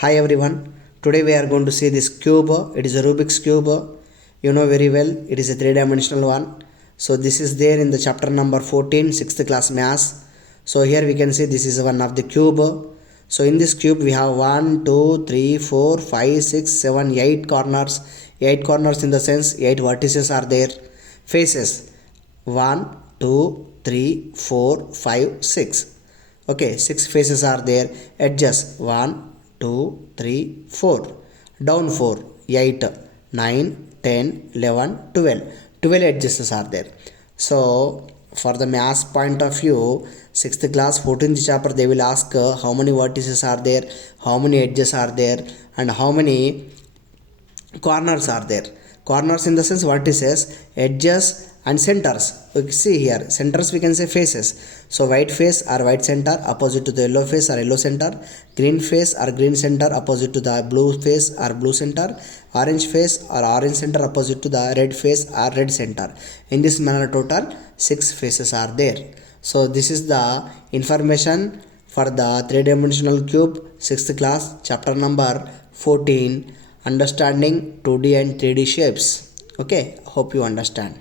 Hi everyone, today we are going to see this cube. It is a Rubik's cube. You know very well, it is a three-dimensional one. So this is there in the chapter number 14, 6th class maths. So here we can see this is one of the cube. So in this cube we have 1, 2, 3, 4, 5, 6, 7, 8 corners. 8 corners in the sense 8 vertices are there. Faces 1, 2, 3, 4, 5, 6. Okay, 6 faces are there. Edges 1, 2, 3, 4. Down 4, 8, 9, 10, 11, 12. 12 edges are there. So, for the maths point of view, 6th class 14th chapter they will ask how many vertices are there, how many edges are there, and how many corners are there. Corners in the sense vertices, edges and centers. You see here centers we can say faces. So white face or white center opposite to the yellow face or yellow center, green face or green center opposite to the blue face or blue center, orange face or orange center opposite to the red face or red center. In this manner total 6 faces are there. So this is the information for the three-dimensional cube 6th class chapter number 14, understanding 2D and 3D shapes. Okay, hope you understand.